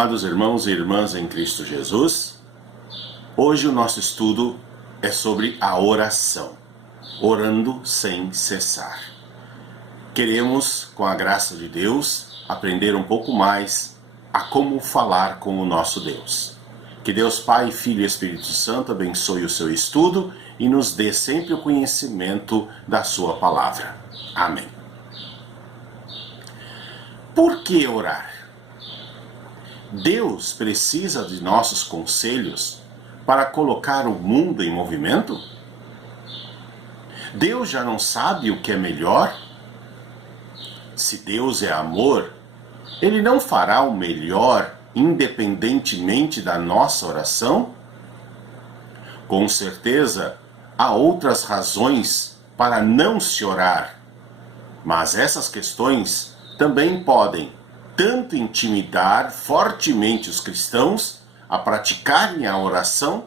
Amados irmãos e irmãs em Cristo Jesus, hoje o nosso estudo é sobre a oração, orando sem cessar. Queremos, com a graça de Deus, aprender um pouco mais a como falar com o nosso Deus. Que Deus Pai, Filho e Espírito Santo abençoe o seu estudo e nos dê sempre o conhecimento da sua palavra. Amém. Por que orar? Deus precisa de nossos conselhos para colocar o mundo em movimento? Deus já não sabe o que é melhor? Se Deus é amor, Ele não fará o melhor independentemente da nossa oração? Com certeza, há outras razões para não se orar, mas essas questões também podem tanto intimidar fortemente os cristãos a praticarem a oração,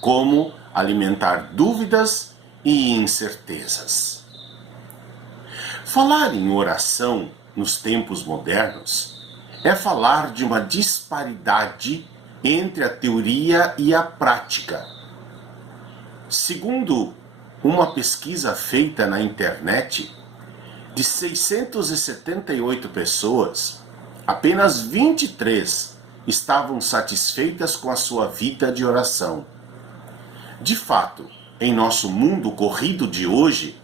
como alimentar dúvidas e incertezas. Falar em oração nos tempos modernos é falar de uma disparidade entre a teoria e a prática. Segundo uma pesquisa feita na internet, de 678 pessoas, apenas 23 estavam satisfeitas com a sua vida de oração. De fato, em nosso mundo corrido de hoje,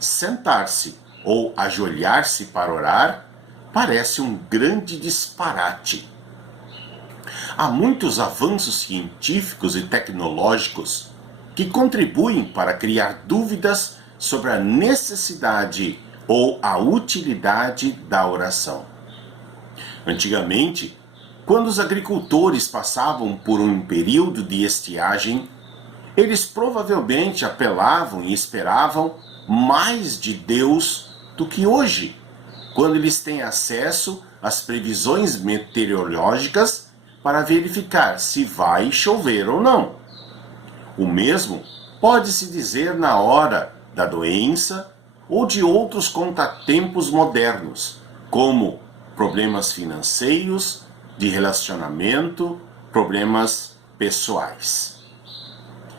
sentar-se ou ajoelhar-se para orar parece um grande disparate. Há muitos avanços científicos e tecnológicos que contribuem para criar dúvidas sobre a necessidade ou a utilidade da oração. Antigamente, quando os agricultores passavam por um período de estiagem, eles provavelmente apelavam e esperavam mais de Deus do que hoje, quando eles têm acesso às previsões meteorológicas para verificar se vai chover ou não. O mesmo pode-se dizer na hora da doença ou de outros contratempos modernos, como problemas financeiros, de relacionamento, problemas pessoais.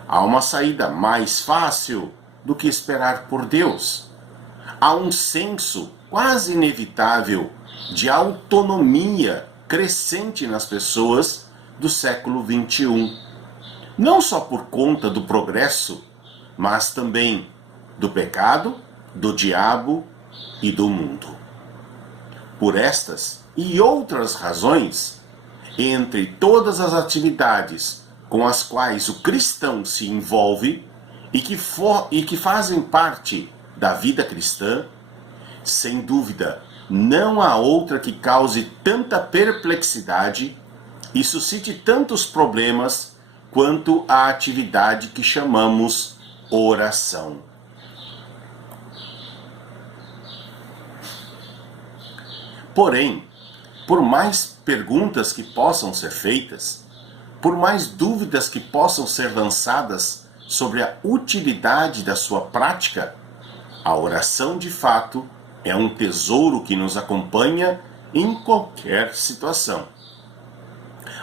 Há uma saída mais fácil do que esperar por Deus. Há um senso quase inevitável de autonomia crescente nas pessoas do século XXI. Não só por conta do progresso, mas também do pecado, do diabo e do mundo. Por estas e outras razões, entre todas as atividades com as quais o cristão se envolve e que fazem parte da vida cristã, sem dúvida, não há outra que cause tanta perplexidade e suscite tantos problemas quanto a atividade que chamamos oração. Porém, por mais perguntas que possam ser feitas, por mais dúvidas que possam ser lançadas sobre a utilidade da sua prática, a oração de fato é um tesouro que nos acompanha em qualquer situação.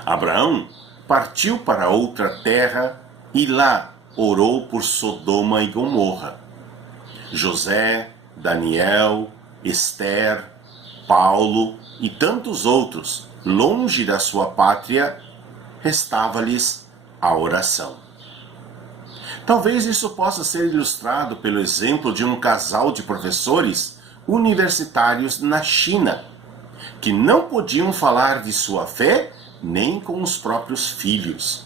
Abraão partiu para outra terra e lá orou por Sodoma e Gomorra. José, Daniel, Esther, Paulo e tantos outros, longe da sua pátria, restava-lhes a oração. Talvez isso possa ser ilustrado pelo exemplo de um casal de professores universitários na China, que não podiam falar de sua fé nem com os próprios filhos,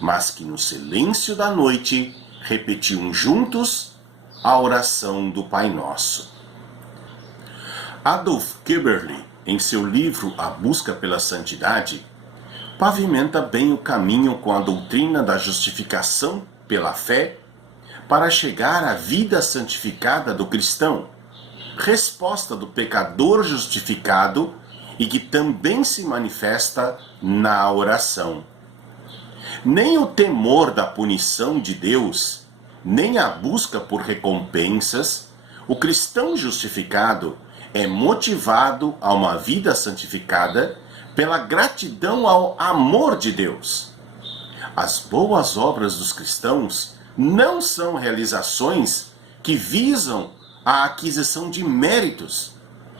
mas que no silêncio da noite repetiam juntos a oração do Pai Nosso. Adolf Köberle, em seu livro A Busca pela Santidade, pavimenta bem o caminho com a doutrina da justificação pela fé para chegar à vida santificada do cristão, resposta do pecador justificado e que também se manifesta na oração. Nem o temor da punição de Deus, nem a busca por recompensas, o cristão justificado é motivado a uma vida santificada pela gratidão ao amor de Deus. As boas obras dos cristãos não são realizações que visam a aquisição de méritos,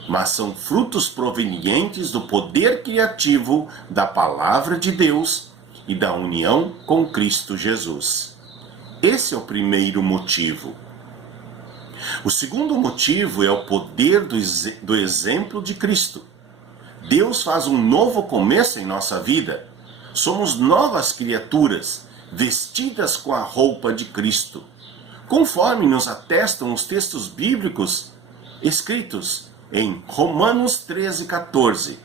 mas são frutos provenientes do poder criativo da palavra de Deus e da união com Cristo Jesus. Esse é o primeiro motivo. O segundo motivo é o poder do exemplo de Cristo. Deus faz um novo começo em nossa vida. Somos novas criaturas, vestidas com a roupa de Cristo, conforme nos atestam os textos bíblicos escritos em Romanos 13:14.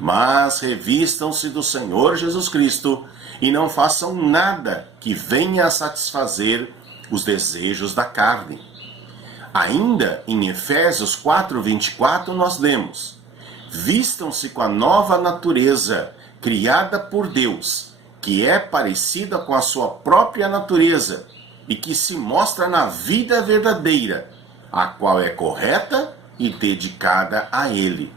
Mas revistam-se do Senhor Jesus Cristo e não façam nada que venha a satisfazer os desejos da carne. Ainda em Efésios 4:24 nós lemos: vistam-se com a nova natureza, criada por Deus, que é parecida com a sua própria natureza e que se mostra na vida verdadeira, a qual é correta e dedicada a Ele.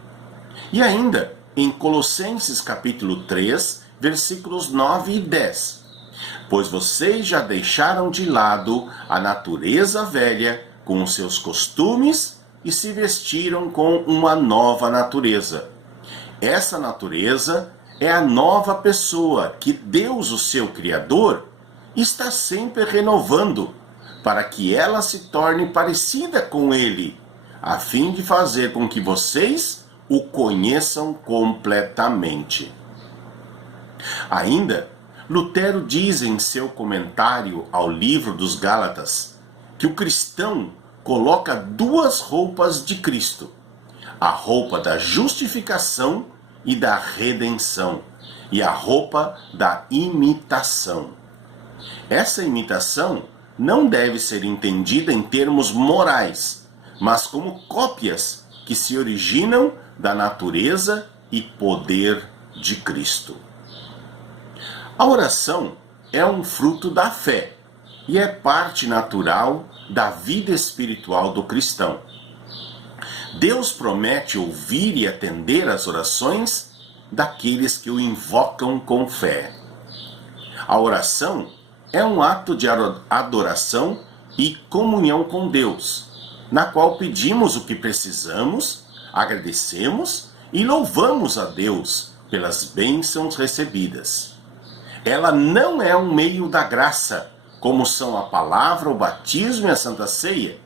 E ainda em Colossenses capítulo 3, versículos 9 e 10. Pois vocês já deixaram de lado a natureza velha com os seus costumes e se vestiram com uma nova natureza. Essa natureza é a nova pessoa que Deus, o seu Criador, está sempre renovando, para que ela se torne parecida com Ele, a fim de fazer com que vocês o conheçam completamente. Ainda, Lutero diz em seu comentário ao livro dos Gálatas que o cristão coloca duas roupas de Cristo: a roupa da justificação e da redenção, e a roupa da imitação. Essa imitação não deve ser entendida em termos morais, mas como cópias que se originam da natureza e poder de Cristo. A oração é um fruto da fé e é parte natural da vida espiritual do cristão. Deus promete ouvir e atender às orações daqueles que o invocam com fé. A oração é um ato de adoração e comunhão com Deus, na qual pedimos o que precisamos, agradecemos e louvamos a Deus pelas bênçãos recebidas. Ela não é um meio da graça, como são a palavra, o batismo e a Santa Ceia,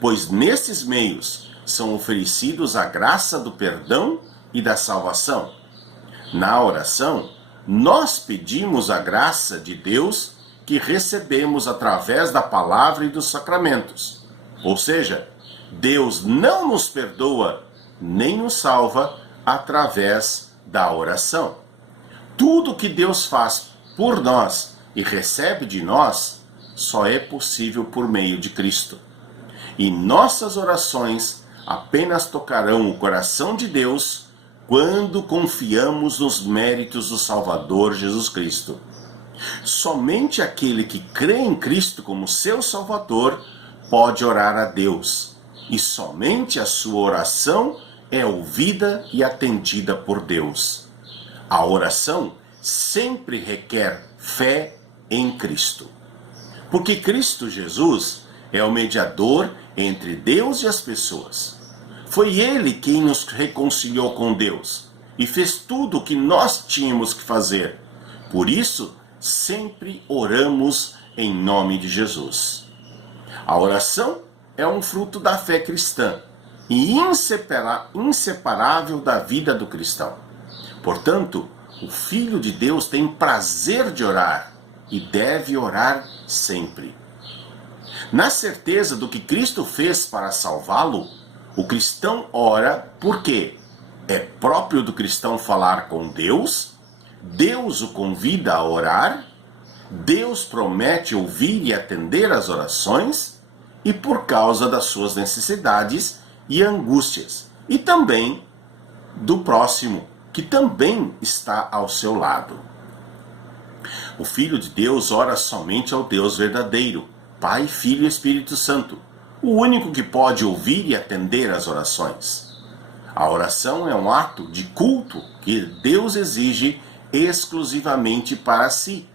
pois nesses meios são oferecidos a graça do perdão e da salvação. Na oração, nós pedimos a graça de Deus que recebemos através da palavra e dos sacramentos. Ou seja, Deus não nos perdoa nem nos salva através da oração. Tudo que Deus faz por nós e recebe de nós só é possível por meio de Cristo. E nossas orações apenas tocarão o coração de Deus quando confiamos nos méritos do Salvador Jesus Cristo. Somente aquele que crê em Cristo como seu Salvador pode orar a Deus, e somente a sua oração é ouvida e atendida por Deus. A oração sempre requer fé em Cristo, porque Cristo Jesus é o mediador entre Deus e as pessoas. Foi Ele quem nos reconciliou com Deus e fez tudo o que nós tínhamos que fazer. Por isso, sempre oramos em nome de Jesus. A oração é um fruto da fé cristã e inseparável da vida do cristão. Portanto, o Filho de Deus tem prazer de orar e deve orar sempre. Na certeza do que Cristo fez para salvá-lo, o cristão ora porque é próprio do cristão falar com Deus, Deus o convida a orar, Deus promete ouvir e atender às orações, e por causa das suas necessidades e angústias, e também do próximo, que também está ao seu lado. O Filho de Deus ora somente ao Deus verdadeiro, Pai, Filho e Espírito Santo, o único que pode ouvir e atender às orações. A oração é um ato de culto que Deus exige exclusivamente para si.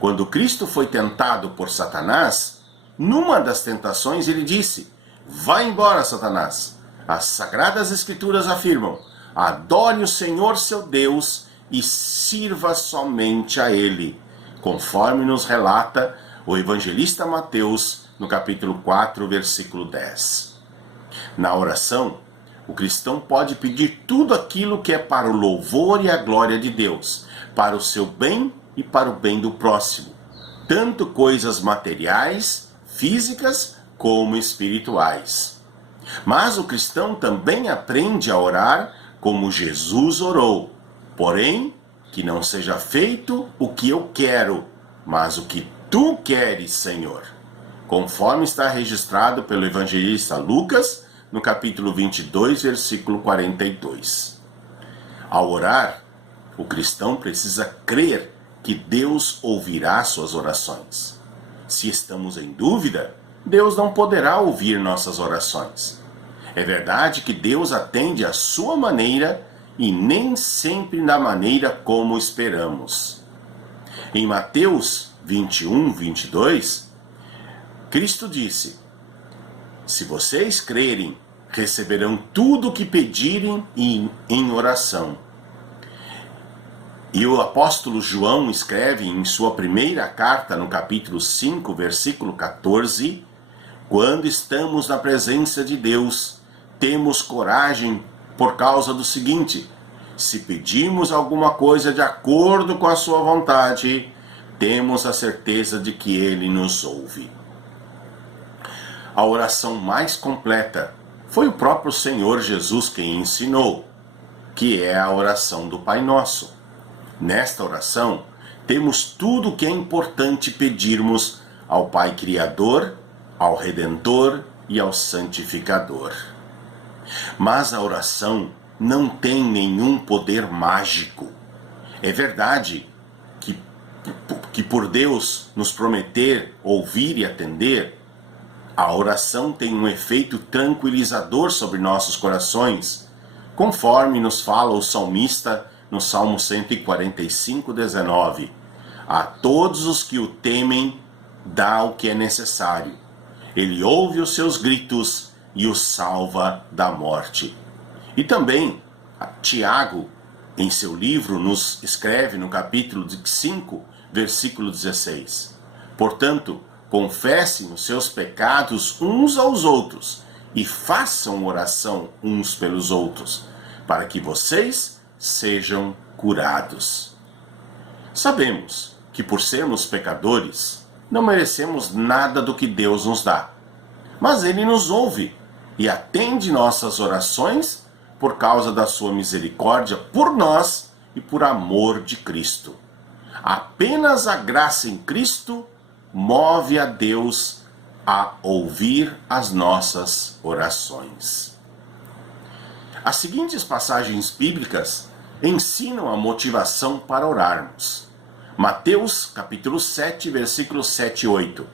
Quando Cristo foi tentado por Satanás, numa das tentações ele disse: "Vai embora, Satanás. As Sagradas Escrituras afirmam: adore o Senhor seu Deus e sirva somente a Ele", conforme nos relata o evangelista Mateus no capítulo 4, versículo 10. Na oração, o cristão pode pedir tudo aquilo que é para o louvor e a glória de Deus, para o seu bem e para o bem do próximo, tanto coisas materiais, físicas, como espirituais. Mas o cristão também aprende a orar como Jesus orou, porém, que não seja feito o que eu quero, mas o que tu queres, Senhor, conforme está registrado pelo evangelista Lucas, no capítulo 22, versículo 42. Ao orar, o cristão precisa crer que Deus ouvirá suas orações. Se estamos em dúvida, Deus não poderá ouvir nossas orações. É verdade que Deus atende à sua maneira e nem sempre da maneira como esperamos. Em Mateus 21, 22, Cristo disse: "Se vocês crerem, receberão tudo o que pedirem em oração." E o apóstolo João escreve em sua primeira carta, no capítulo 5, versículo 14, "Quando estamos na presença de Deus, temos coragem por causa do seguinte: se pedimos alguma coisa de acordo com a sua vontade, temos a certeza de que Ele nos ouve." A oração mais completa foi o próprio Senhor Jesus quem ensinou, que é a oração do Pai Nosso. Nesta oração, temos tudo o que é importante pedirmos ao Pai Criador, ao Redentor e ao Santificador. Mas a oração não tem nenhum poder mágico. É verdade que por Deus nos prometer ouvir e atender, a oração tem um efeito tranquilizador sobre nossos corações, conforme nos fala o salmista no Salmo 145, 19. "A todos os que o temem, dá o que é necessário. Ele ouve os seus gritos e os salva da morte." E também, Tiago, em seu livro, nos escreve no capítulo 5, versículo 16. "Portanto, confessem os seus pecados uns aos outros e façam oração uns pelos outros, para que vocês sejam curados." Sabemos que por sermos pecadores, não merecemos nada do que Deus nos dá. Mas Ele nos ouve e atende nossas orações por causa da sua misericórdia por nós e por amor de Cristo. Apenas a graça em Cristo move a Deus a ouvir as nossas orações. As seguintes passagens bíblicas ensinam a motivação para orarmos. Mateus, capítulo 7, versículos 7 e 8.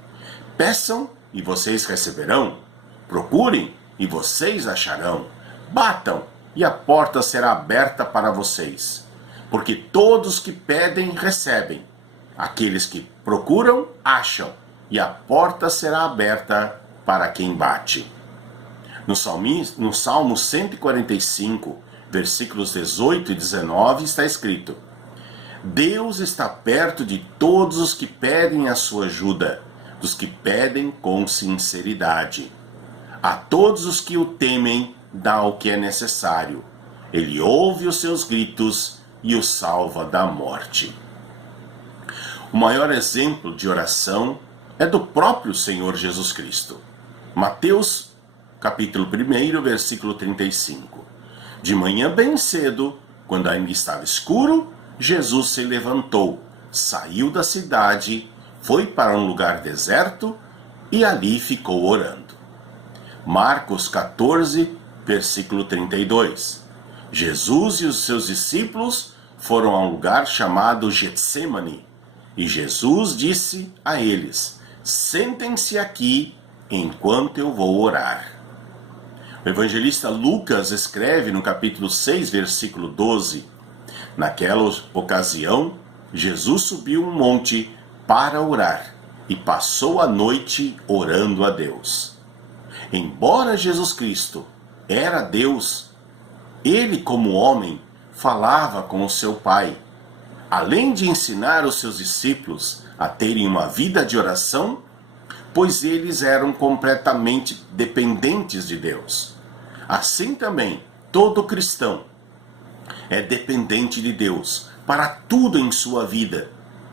"Peçam e vocês receberão. Procurem e vocês acharão. Batam e a porta será aberta para vocês. Porque todos que pedem, recebem. Aqueles que procuram, acham. E a porta será aberta para quem bate." No Salmo 145, versículos 18 e 19, está escrito: "Deus está perto de todos os que pedem a sua ajuda, dos que pedem com sinceridade. A todos os que o temem, dá o que é necessário. Ele ouve os seus gritos e os salva da morte." O maior exemplo de oração é do próprio Senhor Jesus Cristo. Mateus, capítulo 1, versículo 35. "De manhã bem cedo, quando ainda estava escuro, Jesus se levantou, saiu da cidade, foi para um lugar deserto e ali ficou orando." Marcos 14, versículo 32. Jesus e os seus discípulos foram a um lugar chamado Getsêmani, e Jesus disse a eles: "Sentem-se aqui enquanto eu vou orar." O evangelista Lucas escreve no capítulo 6, versículo 12: Naquela ocasião, Jesus subiu um monte para orar e passou a noite orando a Deus. Embora Jesus Cristo era Deus, ele, como homem, falava com o seu Pai. Além de ensinar os seus discípulos a terem uma vida de oração, pois eles eram completamente dependentes de Deus. Assim também, todo cristão é dependente de Deus para tudo em sua vida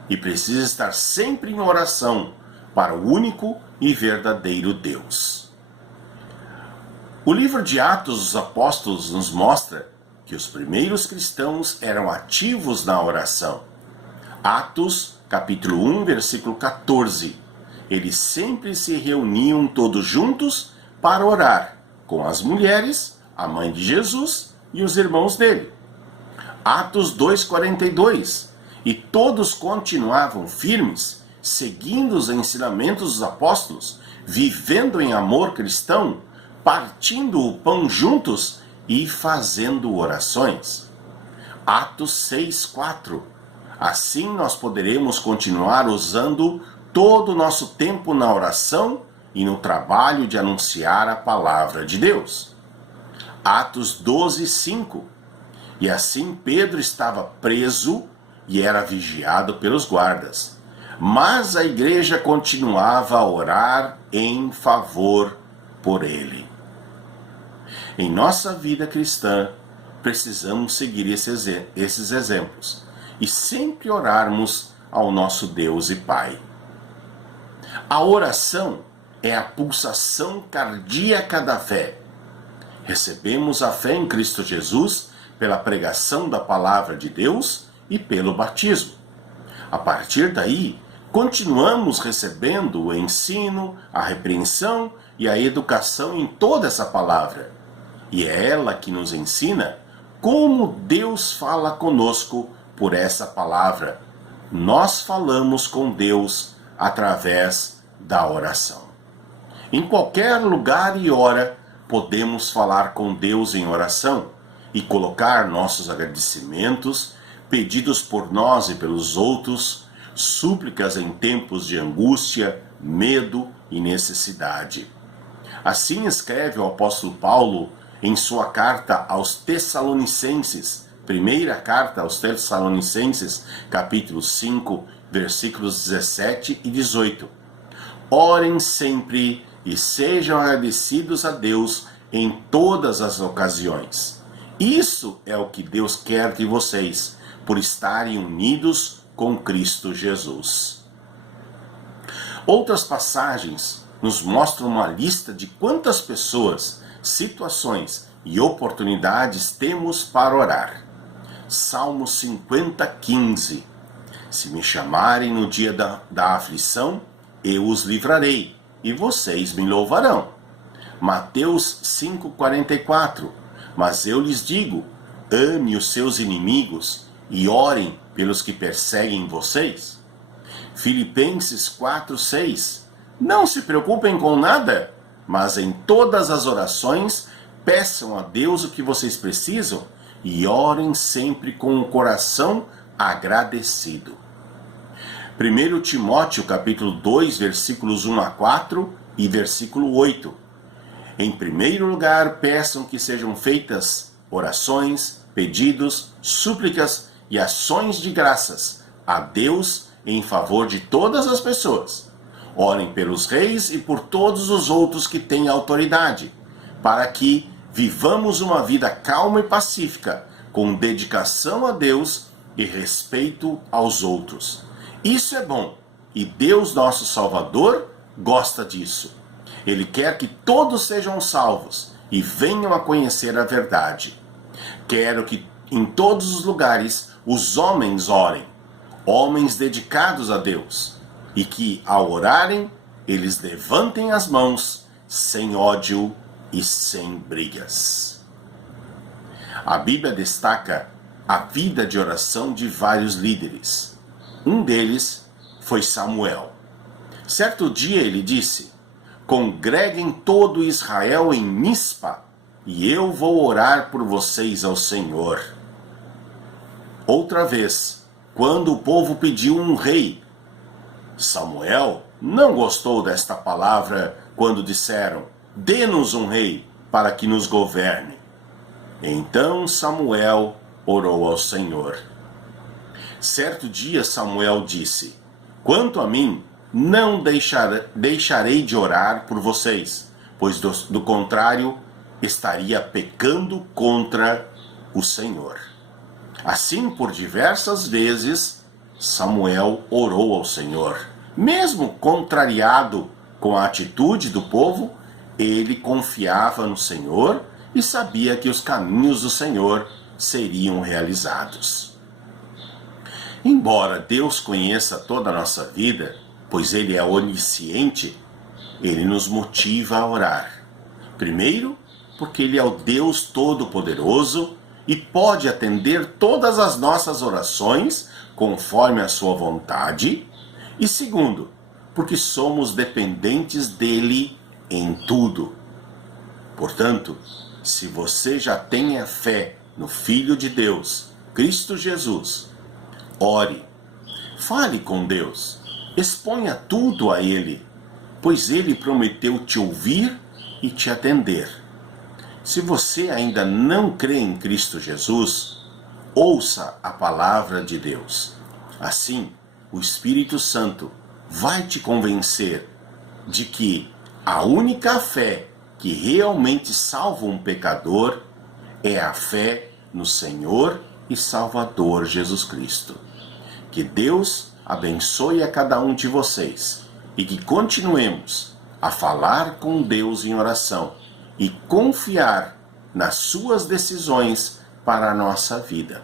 e precisa estar sempre em oração para o único e verdadeiro Deus. O livro de Atos dos Apóstolos nos mostra que os primeiros cristãos eram ativos na oração. Atos, capítulo 1, versículo 14. Eles sempre se reuniam todos juntos para orar, com as mulheres, a mãe de Jesus e os irmãos dele. Atos 2:42. E todos continuavam firmes, seguindo os ensinamentos dos apóstolos, vivendo em amor cristão, partindo o pão juntos e fazendo orações. Atos 6:4. Assim nós poderemos continuar usando todo o nosso tempo na oração e no trabalho de anunciar a palavra de Deus. Atos 12:5. E assim Pedro estava preso e era vigiado pelos guardas. Mas a igreja continuava a orar em favor por ele. Em nossa vida cristã, precisamos seguir esses exemplos e sempre orarmos ao nosso Deus e Pai. A oração é a pulsação cardíaca da fé. Recebemos a fé em Cristo Jesus pela pregação da palavra de Deus e pelo batismo. A partir daí, continuamos recebendo o ensino, a repreensão e a educação em toda essa palavra. E é ela que nos ensina como Deus fala conosco por essa palavra. Nós falamos com Deus através da oração. Em qualquer lugar e hora, podemos falar com Deus em oração e colocar nossos agradecimentos, pedidos por nós e pelos outros, súplicas em tempos de angústia, medo e necessidade. Assim escreve o apóstolo Paulo em sua carta aos Tessalonicenses, primeira carta aos Tessalonicenses, capítulo 5, versículos 17 e 18. Orem sempre e sejam agradecidos a Deus em todas as ocasiões. Isso é o que Deus quer de vocês, por estarem unidos com Cristo Jesus. Outras passagens nos mostram uma lista de quantas pessoas, situações e oportunidades temos para orar. Salmo 50:15. Se me chamarem no dia da aflição, eu os livrarei, e vocês me louvarão. Mateus 5:44. Mas eu lhes digo, ame os seus inimigos e orem pelos que perseguem vocês. Filipenses 4:6. Não se preocupem com nada, mas em todas as orações peçam a Deus o que vocês precisam e orem sempre com o coração agradecido. 1 Timóteo capítulo 2, versículos 1 a 4 e versículo 8. Em primeiro lugar, peçam que sejam feitas orações, pedidos, súplicas e ações de graças a Deus em favor de todas as pessoas. Orem pelos reis e por todos os outros que têm autoridade, para que vivamos uma vida calma e pacífica, com dedicação a Deus e respeito aos outros. Isso é bom, e Deus, nosso Salvador, gosta disso. Ele quer que todos sejam salvos e venham a conhecer a verdade. Quero que em todos os lugares os homens orem, homens dedicados a Deus, e que ao orarem eles levantem as mãos sem ódio e sem brigas. A Bíblia destaca a vida de oração de vários líderes. Um deles foi Samuel. Certo dia ele disse: congreguem todo Israel em Mispa e eu vou orar por vocês ao Senhor. Outra vez, quando o povo pediu um rei, Samuel não gostou desta palavra quando disseram: dê-nos um rei para que nos governe. Então Samuel orou ao Senhor. Certo dia Samuel disse: quanto a mim, não deixarei de orar por vocês, pois do contrário, estaria pecando contra o Senhor. Assim, por diversas vezes, Samuel orou ao Senhor. Mesmo contrariado com a atitude do povo, ele confiava no Senhor e sabia que os caminhos do Senhor seriam realizados. Embora Deus conheça toda a nossa vida, pois Ele é onisciente, Ele nos motiva a orar. Primeiro, porque Ele é o Deus Todo-Poderoso e pode atender todas as nossas orações conforme a sua vontade. E segundo, porque somos dependentes dele em tudo. Portanto, se você já tem a fé no Filho de Deus, Cristo Jesus, ore, fale com Deus, exponha tudo a Ele, pois Ele prometeu te ouvir e te atender. Se você ainda não crê em Cristo Jesus, ouça a palavra de Deus. Assim, o Espírito Santo vai te convencer de que a única fé que realmente salva um pecador é a fé no Senhor e Salvador Jesus Cristo. Que Deus abençoe a cada um de vocês e que continuemos a falar com Deus em oração e confiar nas suas decisões para a nossa vida.